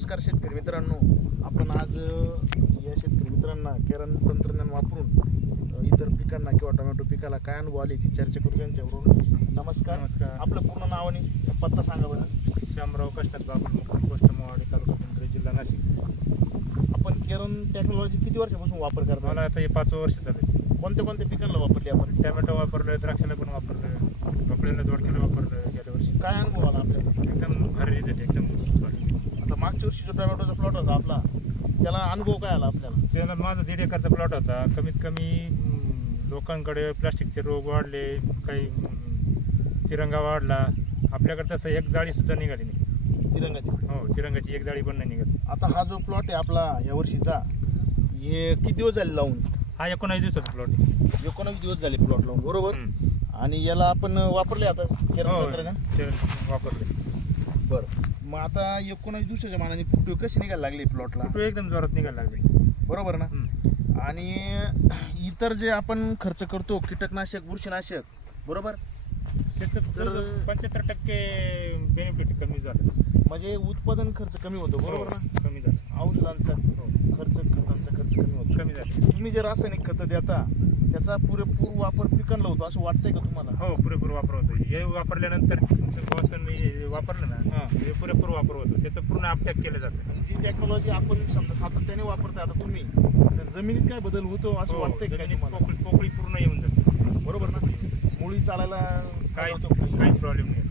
नमस्कार शेतकरी मित्रांनो. आपण आज या शेतकरी मित्रांना केरन तंत्रज्ञान वापरून इतर पिकांना किंवा टोमॅटो पिकाला काय अनुभव आले ती चर्चा करू त्यांच्याबरोबर नमस्कार. नमस्कार. आपलं पूर्ण नाव आणि पत्ता सांगा बरं. श्यामराव कष्टात बाबा पोस्ट मोवाडी तालुका पिंपरी जिल्हा नाशिक. आपण केरन टेक्नॉलॉजी किती वर्षापासून वापर करतो मला आता हे पाच वर्ष झाले. कोणत्या कोणत्या पिकांना वापरली आपण? टॅमॅटो वापरलं द्राक्षाला पण वापरलं भोपळ्याला दोडक्याला वापरलं गेल्या वर्षी. काय अनुभव आला आपल्याला एकदम भारी रिझल्ट एकदम भारी. आता मागच्या वर्षी जो टोमॅटोचा प्लॉट होता आपला. त्याला अनुभव काय आला आपल्याला? त्याला माझा दीड एकरचा प्लॉट होता. कमीत कमी लोकांकडे प्लास्टिकचे रोग वाढले काही तिरंगा वाढला. आपल्याकडे तसं एक जाळी सुद्धा निघाली नाही. तिरंगाची. हो तिरंगाची एक जाळी पण नाही निघाली. आता हा जो प्लॉट आहे आपला या वर्षीचा हे किती दिवस झाले लावून? हा एकोणावीस दिवसाचा प्लॉट एकोणावीस दिवस झाले प्लॉट लावून बरोबर? हम्म. आणि याला आपण वापरले आता केरळ हो तंत्रज्ञान? वापरले. बरं. मग आता एकोणावीस दिवसाच्या मानाने फुटवे कशी निघायला लागली प्लॉटला? तो एकदम जोरात निघायला लागले. बरोबर ना. आणि इतर जे आपण खर्च करतो कीटकनाशक बुरशीनाशक बरोबर? त्याचं तर- पंच्याहत्तर टक्के बेनिफिट कमी झालं. म्हणजे उत्पादन खर्च कमी होतो बरोबर ना? हो, कमी झालं. औषधांचा हो, खर्च खतांचा खर्च कमी होतो. कमी झालं. तुम्ही जे रासायनिक खतं देता त्याचा पुरेपूर वापर पिकांना होतो असं वाटतंय का तुम्हाला? हो पुरेपूर वापर होतो. हे वापरल्यानंतर श्वासन हे वापरलं हा. ना हे. पुरेपूर वापर होतो. त्याचं पूर्ण अपटॅक केलं जातं. आणि जी टेक्नॉलॉजी आपण समजा सातत्याने वापरताय आता तुम्ही तर जमिनीत काय बदल होतो असं हो, वाटतंय का जमिनीत तुम्हाला? पोकळी पोकळी पूर्ण येऊन जाते. बरोबर ना? मुळी चालायला काय काहीच होतं? काहीच प्रॉब्लेम नाही.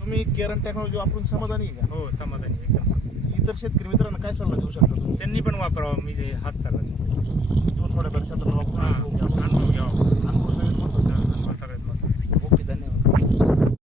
तुम्ही केरन टेक्नॉलॉजी वापरून समाधानी आहे का? हो समाधानी एकदम. इतर शेतकरी मित्रांना काय सल्ला देऊ शकता तुम्ही? त्यांनी पण वापरावं मी हे हाच सल्ला.